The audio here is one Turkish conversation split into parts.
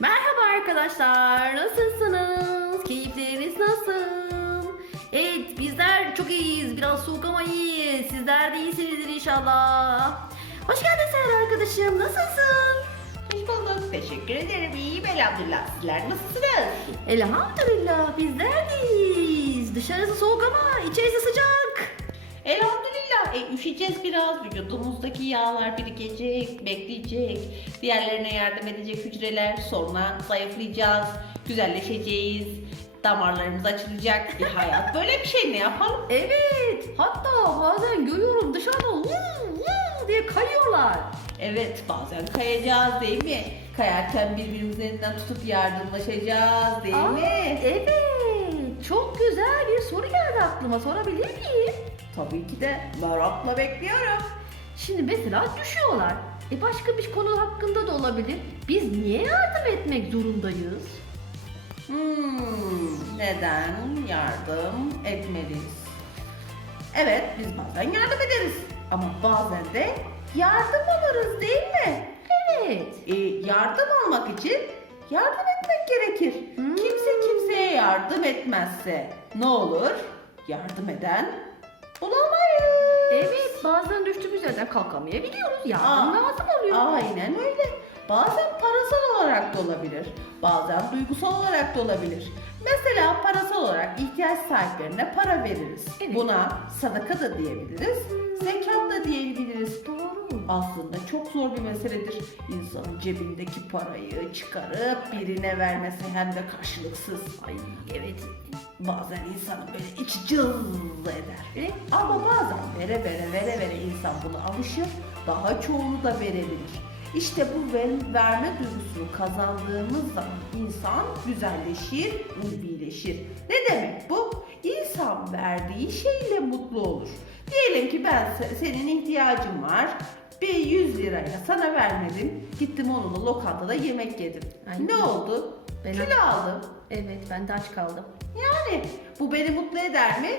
Merhaba arkadaşlar, nasılsınız? Keyifleriniz nasıl? Evet, bizler çok iyiyiz. Biraz soğuk ama iyiyiz. Sizler de iyisinizdir inşallah. Hoş geldin Seher arkadaşım, nasılsın? Hoş bulduk. Teşekkür ederim. İyiyim elhamdülillah. Sizler nasılsınız? Elhamdülillah, bizler de iyiyiz. Dışarısı soğuk ama içerisi sıcak. E, üşüyeceğiz biraz. Vücudumuzdaki yağlar birikecek, bekleyecek. Diğerlerine yardım edecek hücreler. Sonra zayıflayacağız, güzelleşeceğiz. Damarlarımız açılacak. E, hayat böyle bir şey. Ne yapalım? Evet, hatta bazen görüyorum dışarıda vuu vuu diye kayıyorlar. Evet bazen kayacağız değil mi? Kayarken birbirimizin elinden tutup yardımlaşacağız değil Aa, mi? Evet, çok güzel bir soru geldi aklıma. Sorabilir miyim? Tabii ki de merakla bekliyorum. Şimdi mesela düşüyorlar. E başka bir konu hakkında da olabilir. Biz niye yardım etmek zorundayız? Hmm, neden yardım etmeliyiz? Evet, biz bazen yardım ederiz. Ama bazen de yardım alırız değil mi? Evet. E, yardım almak için yardım etmek gerekir. Hmm. Kimse kimseye yardım etmezse ne olur? Yardım eden bulamayız. Evet bazen düştüğümüz yerden kalkamayabiliyoruz. Yardım Aa, lazım oluyor. Aynen öyle. Bazen parasal olarak da olabilir. Bazen duygusal olarak da olabilir. Mesela parasal olarak ihtiyaç sahiplerine para veririz. Evet. Buna sadaka da diyebiliriz, zekat da diyebiliriz. Aslında çok zor bir meseledir. İnsanın cebindeki parayı çıkarıp birine vermesi hem de karşılıksız. Ay evet bazen insanın böyle içi cız eder. E, Ama bazen vere vere vere vere insan buna alışır, daha çoğunu da verebilir. İşte bu ver- verme duygusunu kazandığımız zaman insan güzelleşir, ulvileşir. Ne demek bu? İnsan verdiği şeyle mutlu olur. Diyelim ki ben se- senin ihtiyacın var. Bir 100 lirayla sana vermedim. Gittim onunla lokantada yemek yedim. Ay. Ne oldu? Ben- Kilo aldım. evet ben de aç kaldım. Yani bu beni mutlu eder mi?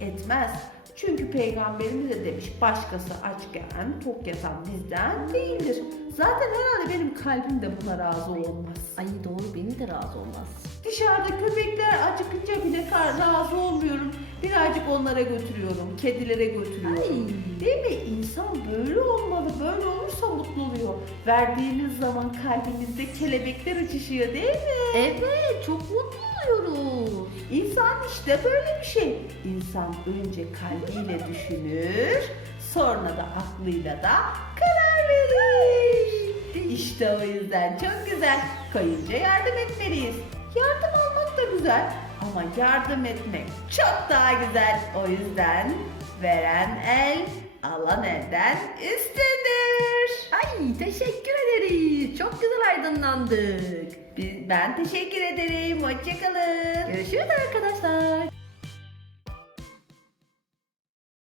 Etmez. Çünkü peygamberimiz de demiş başkası açken tok yatan bizden değildir. Zaten herhalde benim kalbim de buna razı olmaz. Ay doğru beni de razı olmaz. Dışarıda köpekler acıkınca bile razı olmuyorum. Birazcık onlara götürüyorum, kedilere götürüyorum. Ay. Değil mi? İnsan böyle olmalı, böyle olursa mutlu oluyor. Verdiğimiz zaman kalbimizde kelebekler uçuşuyor değil mi? Evet çok mutlu oluyoruz. İnsan işte böyle bir şey. İnsan önce kalbiyle düşünür, sonra da aklıyla da karar verir. İşte o yüzden çok güzel. Kayınca yardım etmeliyiz. Yardım almak da güzel ama yardım etmek çok daha güzel. O yüzden veren el alan elden üstündür. Ay teşekkür ederiz. Çok güzel aydınlandık. Biz- Ben teşekkür ederim. Hoşçakalın. Görüşürüz arkadaşlar.